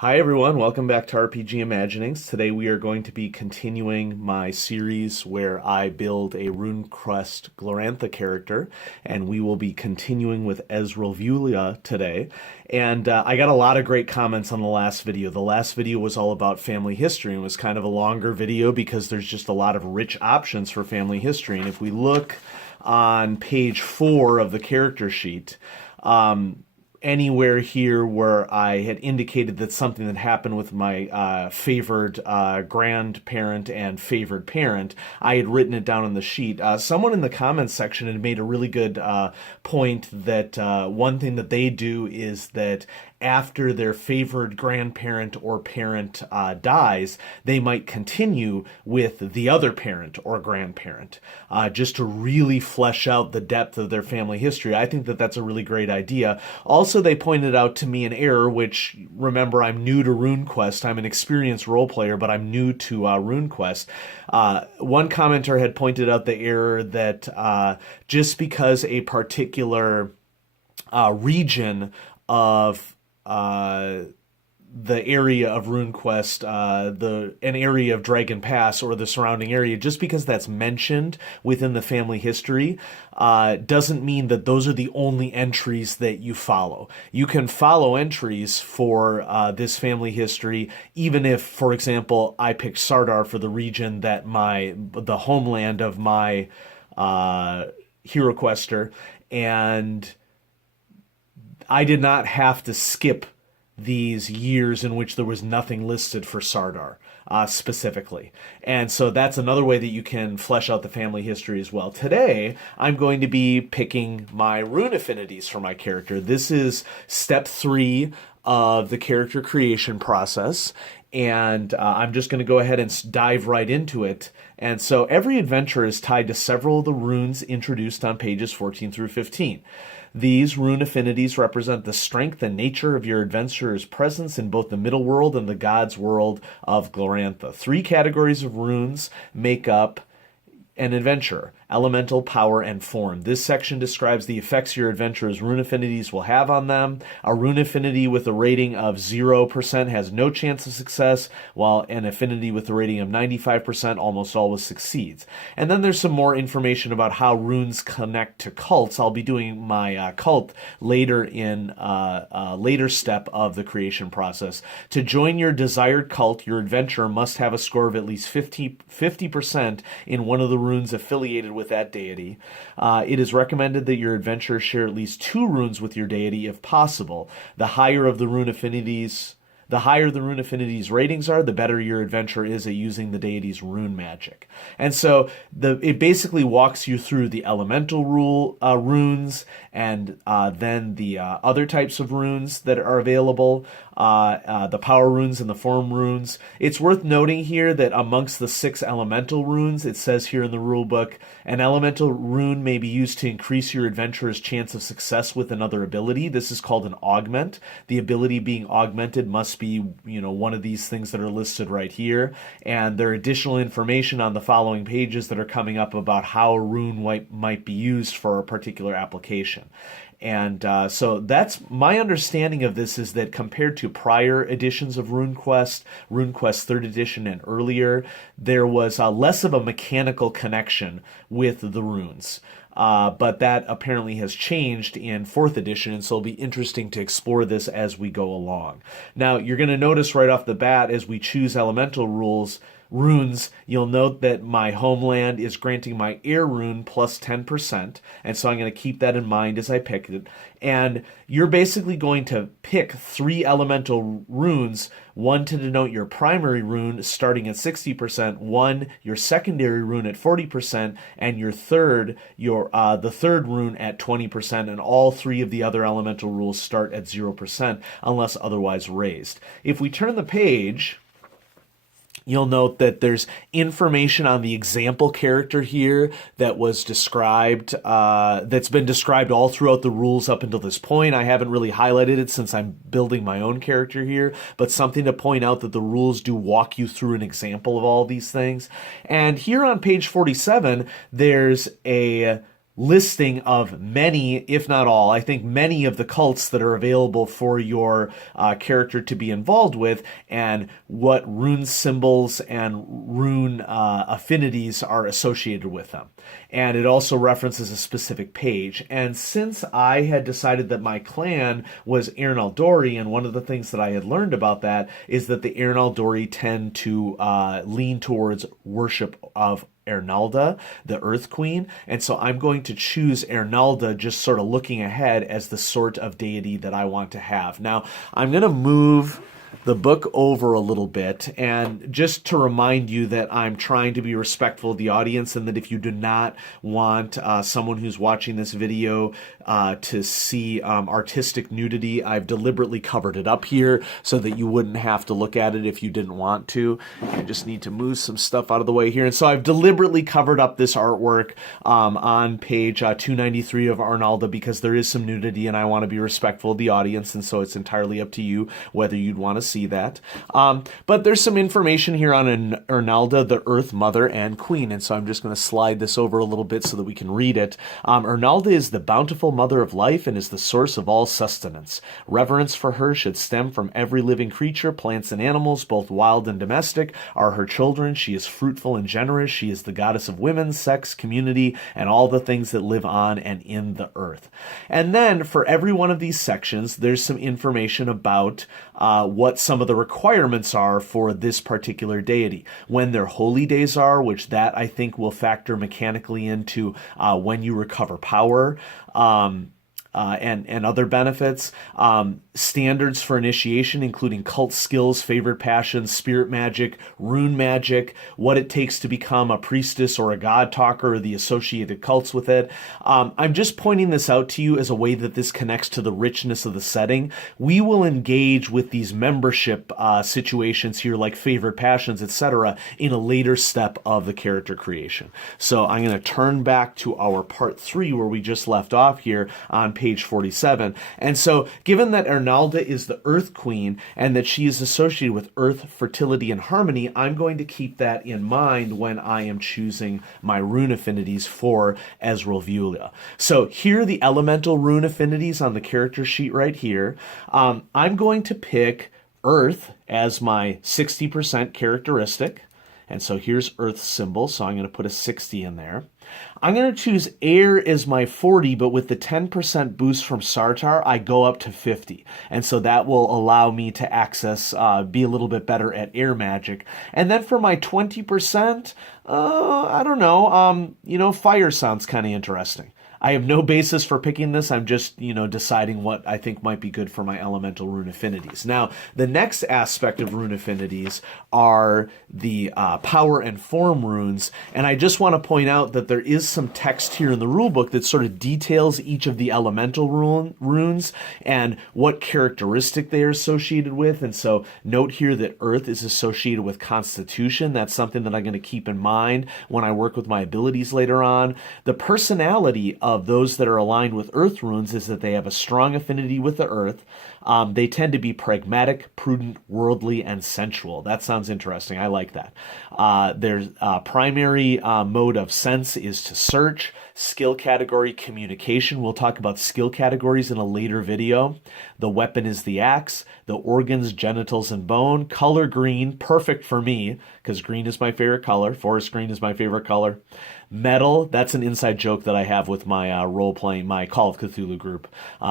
Hi everyone, welcome back to RPG Imaginings. Today we are going to be continuing my series where I build a Runequest Glorantha character, and we will be continuing with Ezreal today. And I got a lot of great comments on the last video. The last video was all about family history and was kind of a longer video because there's just a lot of rich options for family history. And if we look on page 4 of the character sheet, anywhere here where I had indicated that something that happened with my favored grandparent and favored parent, I had written it down on the sheet. Someone in the comments section had made a really good point that one thing that they do is that after their favored grandparent or parent dies, they might continue with the other parent or grandparent, just to really flesh out the depth of their family history. I think that that's a really great idea. Also, they pointed out to me an error, which, remember, I'm new to Runequest. I'm an experienced role player, but I'm new to Runequest. One commenter had pointed out the error that just because a particular region of the area of Runequest, an area of Dragon Pass or the surrounding area, just because that's mentioned within the family history, doesn't mean that those are the only entries that you follow. You can follow entries for this family history, even if, for example, I picked Sardar for the region that the homeland of my hero quester, and I did not have to skip these years in which there was nothing listed for Sardar specifically. And so that's another way that you can flesh out the family history as well. Today, I'm going to be picking my Rune Affinities for my character. This is step 3 of the character creation process. And I'm just going to go ahead and dive right into it. And so every adventure is tied to several of the runes introduced on pages 14 through 15. These rune affinities represent the strength and nature of your adventurer's presence in both the middle world and the gods world of Glorantha. 3 categories of runes make up an adventurer: elemental, power, and form. This section describes the effects your adventurer's rune affinities will have on them. A rune affinity with a rating of 0% has no chance of success, while an affinity with a rating of 95% almost always succeeds. And then there's some more information about how runes connect to cults. I'll be doing my cult later in a later step of the creation process. To join your desired cult, your adventurer must have a score of at least 50% in one of the runes affiliated with that deity. It is recommended that your adventurer share at least 2 runes with your deity if possible. The higher the rune affinities ratings are, the better your adventurer is at using the deity's rune magic. And so it basically walks you through the elemental runes and then the other types of runes that are available, the power runes and the form runes. It's worth noting here that amongst the 6 elemental runes, it says here in the rulebook, an elemental rune may be used to increase your adventurer's chance of success with another ability. This is called an augment. The ability being augmented must be, one of these things that are listed right here. And there are additional information on the following pages that are coming up about how a rune might be used for a particular application. And so that's my understanding of this, is that compared to prior editions of Runequest 3rd edition and earlier, there was less of a mechanical connection with the runes. But that apparently has changed in 4th edition, and so it'll be interesting to explore this as we go along. Now, you're going to notice right off the bat, as we choose elemental runes, you'll note that my homeland is granting my air rune plus 10%, and so I'm going to keep that in mind as I pick it. And you're basically going to pick 3 elemental runes, one to denote your primary rune starting at 60%, one your secondary rune at 40%, and the third rune at 20%, and all 3 of the other elemental rules start at 0% unless otherwise raised. If we turn the page, you'll note that there's information on the example character here that was described, that's been described all throughout the rules up until this point. I haven't really highlighted it since I'm building my own character here, but something to point out that the rules do walk you through an example of all these things. And here on page 47, there's a listing of many, if not all, I think many of the cults that are available for your character to be involved with, and what rune symbols and rune affinities are associated with them. And it also references a specific page. And since I had decided that my clan was Earnaldori, and one of the things that I had learned about that is that the Earnaldori tend to lean towards worship of Ernalda, the Earth Queen, and so I'm going to choose Ernalda, just sort of looking ahead, as the sort of deity that I want to have. Now, I'm going to move the book over a little bit, and just to remind you that I'm trying to be respectful of the audience, and that if you do not want someone who's watching this video to see artistic nudity, I've deliberately covered it up here so that you wouldn't have to look at it if you didn't want to. I just need to move some stuff out of the way here, and so I've deliberately covered up this artwork on page 293 of Arnalda, because there is some nudity and I want to be respectful of the audience, and so it's entirely up to you whether you'd want to see that. But there's some information here on Ernalda, the Earth Mother and Queen, and so I'm just going to slide this over a little bit so that we can read it. Ernalda is the bountiful mother of life and is the source of all sustenance. Reverence for her should stem from every living creature. Plants and animals, both wild and domestic, are her children. She is fruitful and generous. She is the goddess of women, sex, community, and all the things that live on and in the earth. And then for every one of these sections, there's some information about what some of the requirements are for this particular deity. When their holy days are, which that I think will factor mechanically into when you recover power, and other benefits. Standards for initiation, including cult skills, favorite passions, spirit magic, rune magic, what it takes to become a priestess or a god talker, or the associated cults with it. I'm just pointing this out to you as a way that this connects to the richness of the setting. We will engage with these membership situations here, like favorite passions, etc., in a later step of the character creation. So I'm going to turn back to our part 3 where we just left off here on page 47. And so given that Ernalda is the Earth Queen and that she is associated with earth, fertility, and harmony, I'm going to keep that in mind when I am choosing my rune affinities for Ezreal. So here are the elemental rune affinities on the character sheet right here. I'm going to pick Earth as my 60% characteristic. And so here's Earth's symbol, so I'm going to put a 60 in there. I'm going to choose Air as my 40, but with the 10% boost from Sartar, I go up to 50. And so that will allow me to access, be a little bit better at air magic. And then for my 20%, I don't know, fire sounds kind of interesting. I have no basis for picking this. I'm just, deciding what I think might be good for my elemental rune affinities. Now, the next aspect of rune affinities are the power and form runes. And I just want to point out that there is some text here in the rulebook that sort of details each of the elemental runes and what characteristic they are associated with. And so note here that Earth is associated with Constitution. That's something that I'm going to keep in mind when I work with my abilities later on. The personality of those that are aligned with Earth runes is that they have a strong affinity with the Earth. They tend to be pragmatic, prudent, worldly, and sensual. That sounds interesting. I like that. Their primary mode of sense is to search. Skill category, communication. We'll talk about skill categories in a later video. The weapon is the axe. The organs, genitals, and bone. Color green, perfect for me, because green is my favorite color. Forest green is my favorite color. Metal, that's an inside joke that I have with my role-playing, my Call of Cthulhu group,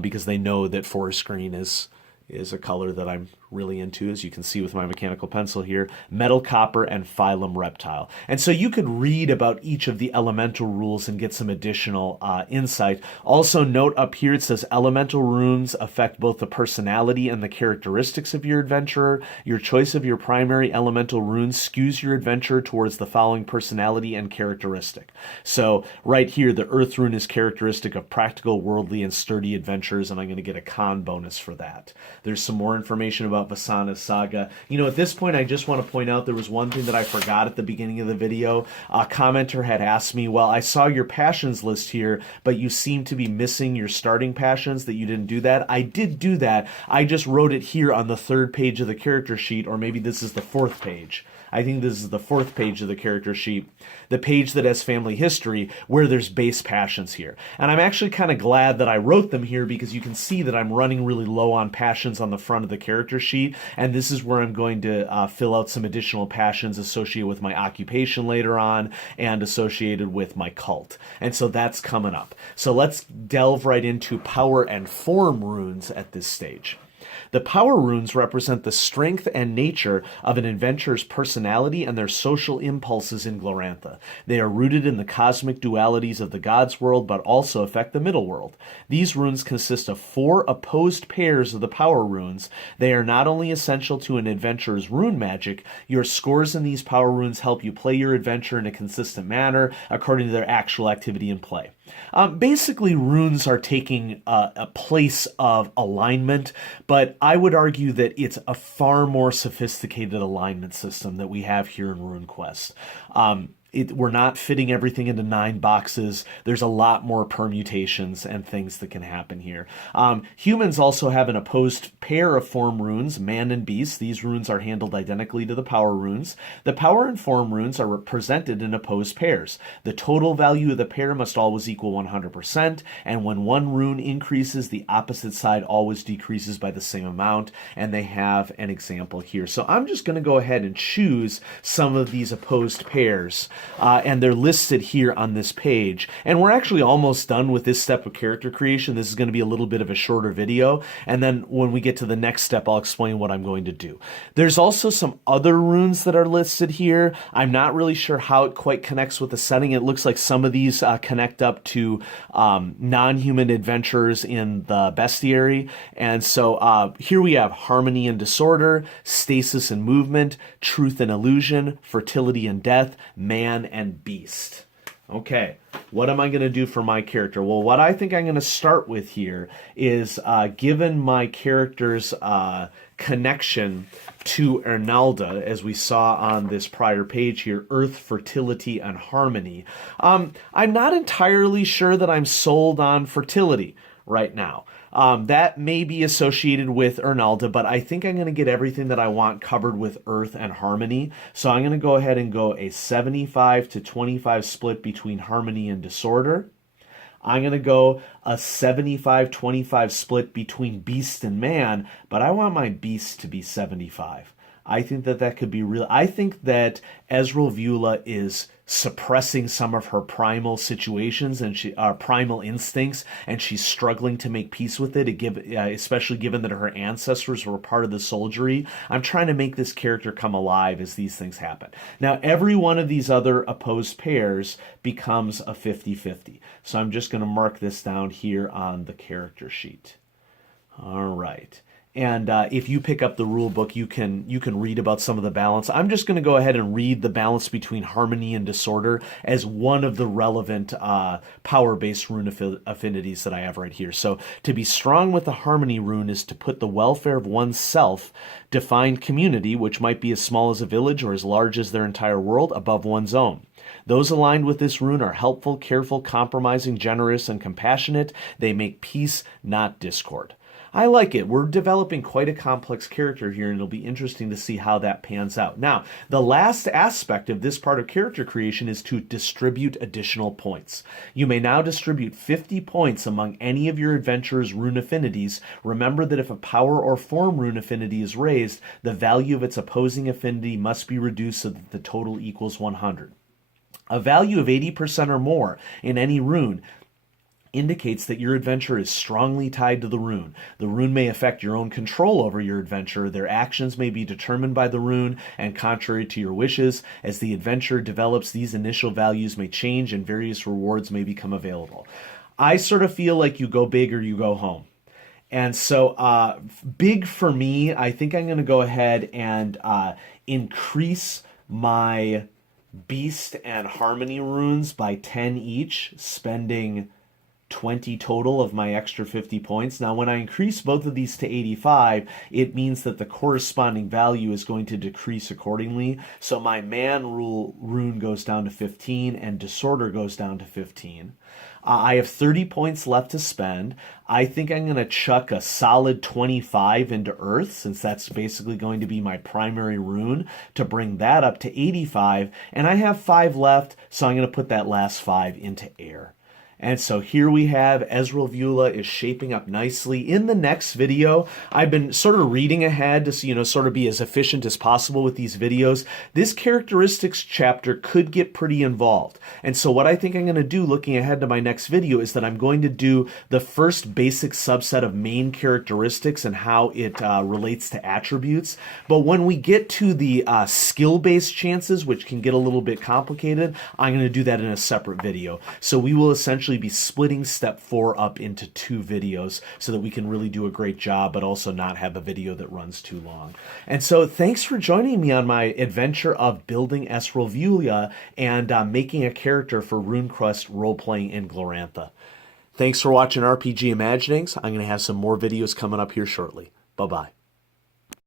because they know that forest green is a color that I'm really into, as you can see with my mechanical pencil here. Metal, copper, and phylum reptile. And so you could read about each of the elemental rules and get some additional insight. Also note up here it says elemental runes affect both the personality and the characteristics of your adventurer. Your choice of your primary elemental runes skews your adventurer towards the following personality and characteristic. So right here, the Earth rune is characteristic of practical, worldly, and sturdy adventurers, and I'm going to get a con bonus for that. There's some more information about Vasana's saga. At this point, I just want to point out there was one thing that I forgot at the beginning of the video. A commenter had asked me, well, I saw your passions list here, but you seem to be missing your starting passions, that you didn't do that. I did do that. I just wrote it here on the 3rd page of the character sheet, or maybe this is the 4th page. I think this is the 4th page of the character sheet, the page that has family history, where there's base passions here. And I'm actually kind of glad that I wrote them here, because you can see that I'm running really low on passions on the front of the character sheet, and this is where I'm going to fill out some additional passions associated with my occupation later on and associated with my cult. And so that's coming up. So let's delve right into power and form runes at this stage. The power runes represent the strength and nature of an adventurer's personality and their social impulses in Glorantha. They are rooted in the cosmic dualities of the gods world, but also affect the middle world. These runes consist of 4 opposed pairs of the power runes. They are not only essential to an adventurer's rune magic, your scores in these power runes help you play your adventure in a consistent manner according to their actual activity in play. Basically, runes are taking a place of alignment, but I would argue that it's a far more sophisticated alignment system that we have here in Runequest. We're not fitting everything into 9 boxes. There's a lot more permutations and things that can happen here. Humans also have an opposed pair of form runes, man and beast. These runes are handled identically to the power runes. The power and form runes are represented in opposed pairs. The total value of the pair must always equal 100%, and when one rune increases, the opposite side always decreases by the same amount, and they have an example here. So I'm just going to go ahead and choose some of these opposed pairs. And they're listed here on this page. And we're actually almost done with this step of character creation. This is going to be a little bit of a shorter video. And then when we get to the next step, I'll explain what I'm going to do. There's also some other runes that are listed here. I'm not really sure how it quite connects with the setting. It looks like some of these connect up to non-human adventurers in the bestiary. And so here we have harmony and disorder, stasis and movement, truth and illusion, fertility and death, man and beast. Okay, what am I going to do for my character? Well, what I think I'm going to start with here is, given my character's connection to Ernalda, as we saw on this prior page here, earth, fertility, and harmony. I'm not entirely sure that I'm sold on fertility right now. That may be associated with Ernalda, but I think I'm going to get everything that I want covered with earth and harmony. So I'm going to go ahead and go a 75 to 25 split between harmony and disorder. I'm going to go a 75-25 split between beast and man, but I want my beast to be 75. I think that that could be real. I think that Ezreal Vula is suppressing some of her primal situations and primal instincts, and she's struggling to make peace with it, especially given that her ancestors were part of the soldiery. I'm trying to make this character come alive as these things happen. Now, every one of these other opposed pairs becomes a 50-50. So I'm just going to mark this down here on the character sheet. All right. And if you pick up the rule book, you can read about some of the balance. I'm just going to go ahead and read the balance between harmony and disorder as one of the relevant power-based rune affinities that I have right here. So to be strong with the harmony rune is to put the welfare of oneself, defined community, which might be as small as a village or as large as their entire world, above one's own. Those aligned with this rune are helpful, careful, compromising, generous, and compassionate. They make peace, not discord. I like it. We're developing quite a complex character here, and it'll be interesting to see how that pans out. Now, the last aspect of this part of character creation is to distribute additional points. You may now distribute 50 points among any of your adventurer's rune affinities. Remember that if a power or form rune affinity is raised, the value of its opposing affinity must be reduced so that the total equals 100. A value of 80% or more in any rune indicates that your adventure is strongly tied to the rune. The rune may affect your own control over your adventure. Their actions may be determined by the rune and contrary to your wishes. As the adventure develops, these initial values may change and various rewards may become available. I sort of feel like you go big or you go home. And so big for me, I think I'm going to go ahead and increase my beast and harmony runes by 10 each, spending 20 total of my extra 50 points. Now, when I increase both of these to 85, it means that the corresponding value is going to decrease accordingly. So my man rune goes down to 15 and disorder goes down to 15. I have 30 points left to spend. I think I'm going to chuck a solid 25 into Earth, since that's basically going to be my primary rune, to bring that up to 85. And I have 5 left, so I'm going to put that last 5 into Air. And so here we have Ezreal Vula is shaping up nicely. In the next video, I've been sort of reading ahead to, sort of be as efficient as possible with these videos. This characteristics chapter could get pretty involved. And so what I think I'm going to do looking ahead to my next video is that I'm going to do the first basic subset of main characteristics and how it relates to attributes. But when we get to the skill-based chances, which can get a little bit complicated, I'm going to do that in a separate video. So we will essentially be splitting step 4 up into 2 videos so that we can really do a great job, but also not have a video that runs too long. And so thanks for joining me on my adventure of building Ezreal Vula and making a character for Runequest role-playing in Glorantha. Thanks for watching RPG Imaginings. I'm going to have some more videos coming up here shortly. Bye-bye.